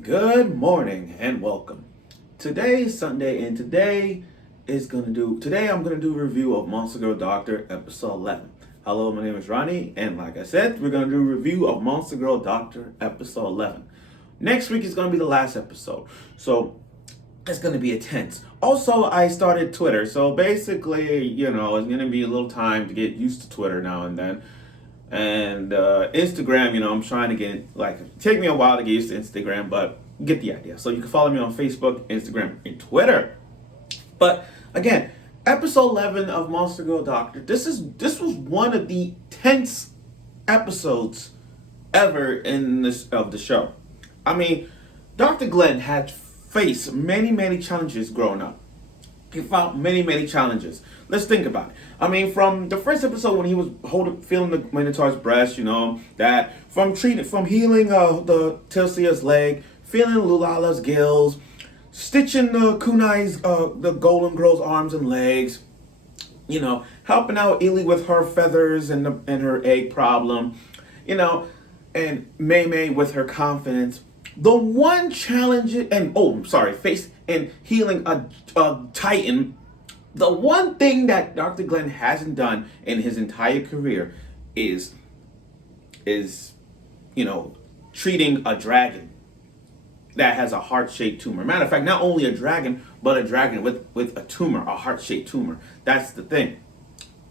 Good morning and welcome. Today is Sunday and today I'm gonna do a review of Monster Girl Doctor episode 11. Hello, my name is Ronnie, and like I said, we're gonna do a review of Monster Girl Doctor episode 11. Next week is gonna be the last episode, so it's gonna be intense. Also, I started Twitter, so basically, it's gonna be a little time to get used to Twitter now and then. And Instagram, I'm trying to take me a while to get used to Instagram, but get the idea. So you can follow me on Facebook, Instagram, and Twitter. But again, episode 11 of Monster Girl Doctor. This was one of the tense episodes ever in this of the show. I mean, Dr. Glenn had faced many challenges growing up. He fought many challenges. Let's think about it. I mean, from the first episode when he was feeling the Minotaur's breast, that from healing the Tilsia's leg, feeling Lulala's gills, stitching the Kunai's the Golden Girl's arms and legs, helping out Ely with her feathers and her egg problem, and Mei Mei with her confidence. The one challenge, face and healing a Titan. The one thing that Dr. Glenn hasn't done in his entire career is treating a dragon that has a heart-shaped tumor. Matter of fact, not only a dragon, but a dragon with a tumor, a heart-shaped tumor. That's the thing.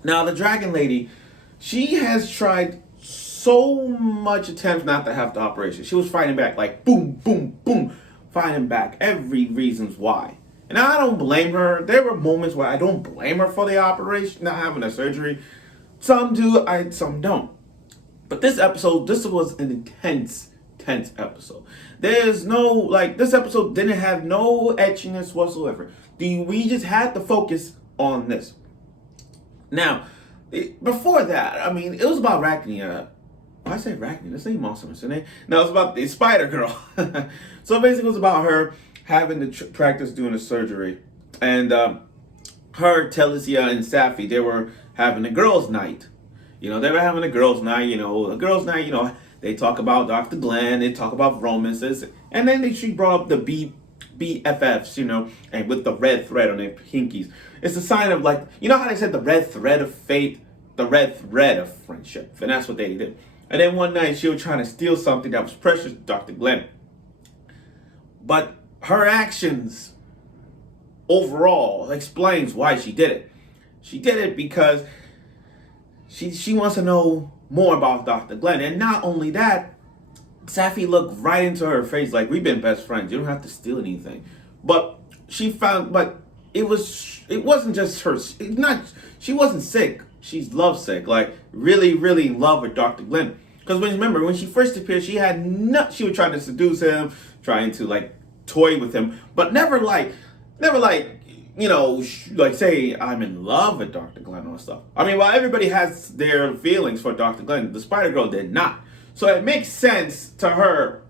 Now, the dragon lady, she has tried so much attempts not to have the operation. She was fighting back, like boom, fighting back every reasons why. And I don't blame her. There were moments where I don't blame her for the operation, not having a surgery. Some do, some don't. But this was an intense episode. This episode didn't have no etchiness whatsoever. We just had to focus on this. Now, before that, I mean, it was about Arachnia. I say Arachnia, this ain't Monster, isn't it? No, it's about the Spider Girl. So basically, it was about her having to practice doing a surgery, and her, Telesia, and Safi, they were having a girls' night. They were having a girls' night. A girls' night. They talk about Dr. Glenn, they talk about romances, and then she brought up the BFFs, and with the red thread on their pinkies. It's a sign of, how they said the red thread of fate, the red thread of friendship, and that's what they did. And then one night she was trying to steal something that was precious to Dr. Glenn. But her actions overall explains why she did it. She did it because she wants to know more about Dr. Glenn. And not only that, Safi looked right into her face like, we've been best friends. You don't have to steal anything. But it wasn't just her. She wasn't sick. She's lovesick. Like, really in love with Dr. Glenn. Because when she first appeared, she was trying to seduce him, trying to toy with him, but never say I'm in love with Dr. Glenn or stuff. I mean, while everybody has their feelings for Dr. Glenn, the Spider Girl did not. So it makes sense to her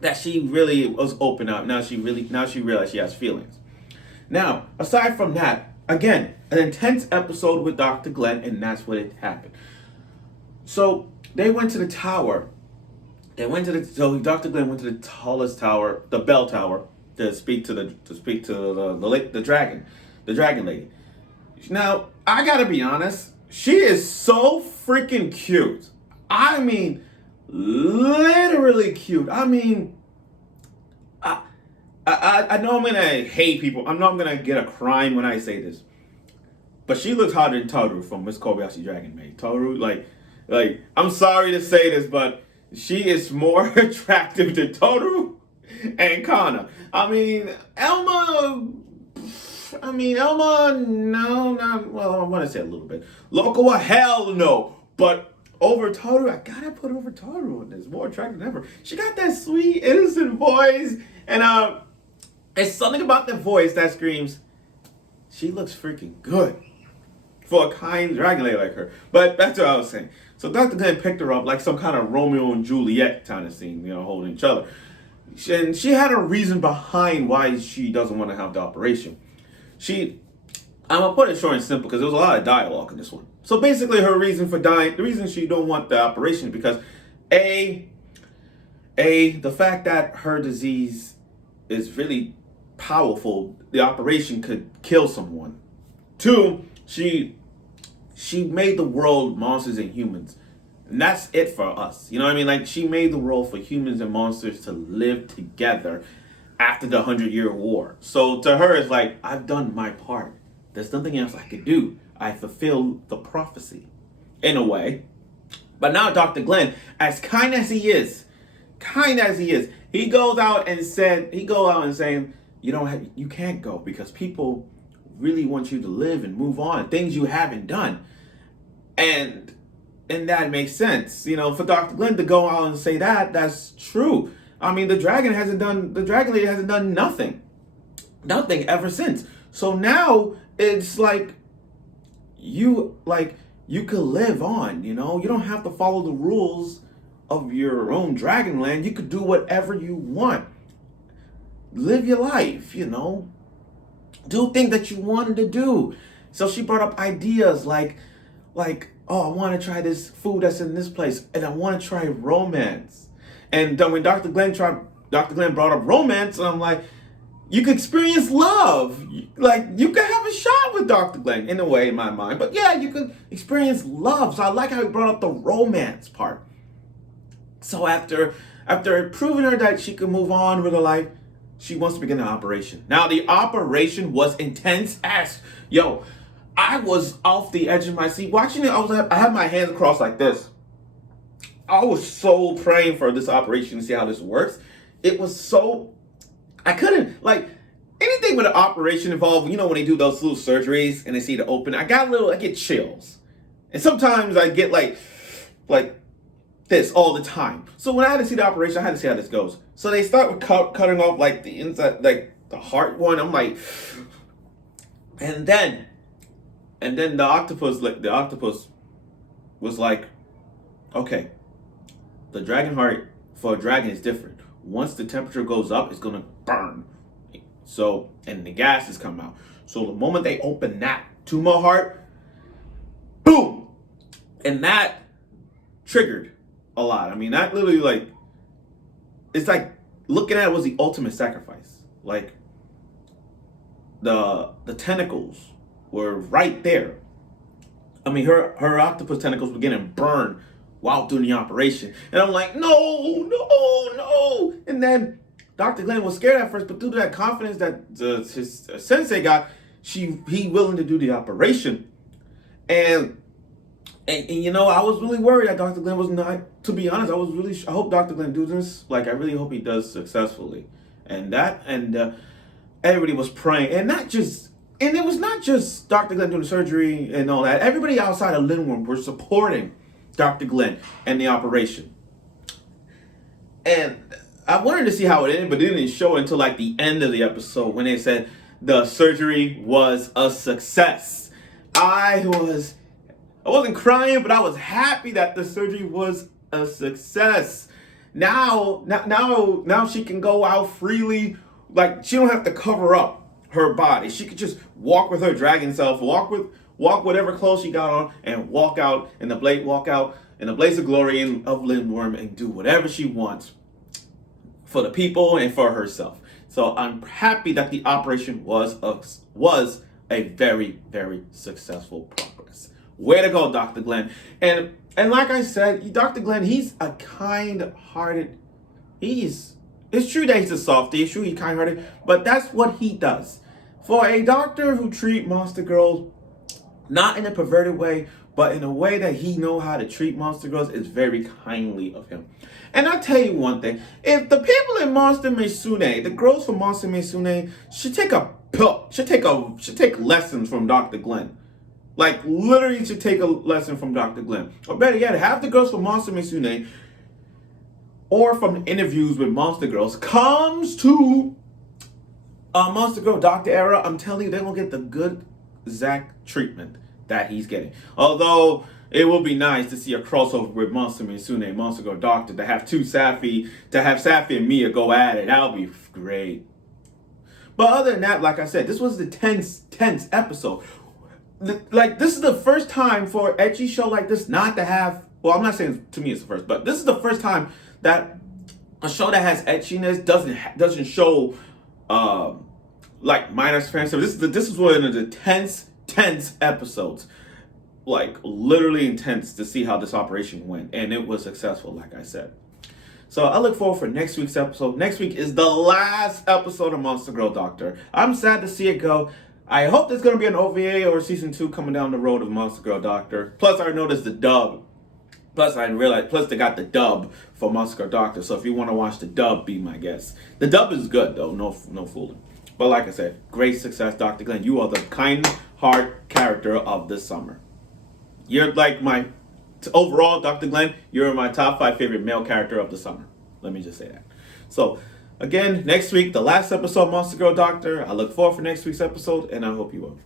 that she really was open up. Now she realized she has feelings. Now, aside from that, again, an intense episode with Dr. Glenn, and that's what it happened. So they went to the tower. Dr. Glenn went to the tallest tower, the bell tower, to speak to the dragon lady. Now, I gotta be honest, she is so freaking cute. I mean, literally cute. I mean, I know I'm gonna hate people. I know I'm gonna get a crime when I say this, but she looks hotter than Toru from Miss Kobayashi Dragon Maid. Toru, I'm sorry to say this, but she is more attractive than Toru and Kana. I mean, Elma, no, not, well, I want to say a little bit. Lokoa, hell no. But over Toru, I gotta put over Toru on this. More attractive than ever. She got that sweet, innocent voice. And it's something about the voice that screams, she looks freaking good for a kind dragon lady like her. But that's what I was saying. So Dr. Glenn picked her up like some kind of Romeo and Juliet kind of scene, holding each other. And she had a reason behind why she doesn't want to have the operation. I'm going to put it short and simple because there was a lot of dialogue in this one. So basically her reason for dying, the reason she don't want the operation is because The fact that her disease is really powerful, the operation could kill someone. Two, she made the world monsters and humans. And that's it for us. You know what I mean? Like, she made the world for humans and monsters to live together after the 100-Year War. So to her, it's like, I've done my part. There's nothing else I could do. I fulfilled the prophecy, in a way. But now Dr. Glenn, as kind as he is, he goes out and saying, you can't go because people really want you to live and move on, things you haven't done. And that makes sense. For Dr. Glenn to go out and say that, that's true. I mean, the dragon lady hasn't done nothing ever since. So now it's like you could live on, you don't have to follow the rules of your own Dragonland. You could do whatever you want. Live your life, do things that you wanted to do. So she brought up ideas like, oh, I want to try this food that's in this place, and I want to try romance. And then when Dr. Glenn brought up romance, and I'm like, you could experience love. Like, you could have a shot with Dr. Glenn, in a way, in my mind. But yeah, you could experience love. So I like how he brought up the romance part. So after proving her that she could move on with her life, she wants to begin the operation. Now, the operation was intense as, I was off the edge of my seat. Watching it, I had my hands crossed like this. I was so praying for this operation to see how this works. It was so, I couldn't, anything with an operation involved, when they do those little surgeries and they see the open, I get chills. And sometimes I get like this all the time. So when I had to see the operation, I had to see how this goes. So they start with cutting off the inside, the heart one. I'm like, and then the octopus was like, okay, the dragon heart for a dragon is different. Once the temperature goes up, it's gonna burn. So, and the gases come out. So the moment they open that tumor heart, boom, and that triggered a lot. I mean, that literally it's like looking at it was the ultimate sacrifice. Like the tentacles were right there. I mean, her octopus tentacles were getting burned while doing the operation. And I'm like, no. And then Dr. Glenn was scared at first, but due to that confidence that his sensei got, he willing to do the operation. And I was really worried that Dr. Glenn was not, to be honest, I hope Dr. Glenn do this. I really hope he does successfully. And everybody was praying. And it was not just Dr. Glenn doing the surgery and all that. Everybody outside of Lindworm were supporting Dr. Glenn and the operation. And I wanted to see how it ended, but it didn't show until the end of the episode when they said the surgery was a success. I wasn't crying, but I was happy that the surgery was a success. Now she can go out freely. She don't have to cover up her body. She could just walk with her dragon self, walk whatever clothes she got on, and walk out in the blaze of glory of Lindworm and do whatever she wants for the people and for herself. So I'm happy that the operation was a very, very successful progress. Way to go, Dr. Glenn. And like I said, Dr. Glenn, he's a kind-hearted, it's true that he's a softie, it's true he's kind-hearted, but that's what he does. For a doctor who treats monster girls, not in a perverted way, but in a way that he know how to treat monster girls, is very kindly of him. And I'll tell you one thing, if the people in Monster Maizune, the girls from Monster Maizune, should take lessons from Dr. Glenn. Literally should take a lesson from Dr. Glenn. Or better yet, have the girls from Monster Maizune or from interviews with monster girls comes to Monster Girl Dr. Era. I'm telling you, they're going to get the good Zack treatment that he's getting. Although it will be nice to see a crossover with Monster Maizune and Monster Girl Doctor, to have Safi and Mia go at it. That'll be great. But other than that, like I said, this was the 10th episode. This is the first time for an ecchi show like this not to have, well, I'm not saying to me it's the first, but this is the first time that A show that has etchiness doesn't show like minor fan service. This is one of the tense episodes, like literally intense to see how this operation went, and it was successful, like I said. So I look forward for next week's episode. Next week is the last episode of Monster Girl Doctor. I'm sad to see it go. I hope there's going to be an OVA or season 2 coming down the road of Monster Girl Doctor. Plus, I noticed the dub. Plus, they got the dub for Monster Girl Doctor. So if you want to watch the dub, be my guest. The dub is good, though. No fooling. But like I said, great success, Dr. Glenn. You are the kind heart character of this summer. You're like overall, Dr. Glenn, you're my top 5 favorite male character of the summer. Let me just say that. So, again, next week, the last episode of Monster Girl Doctor. I look forward for next week's episode, and I hope you will.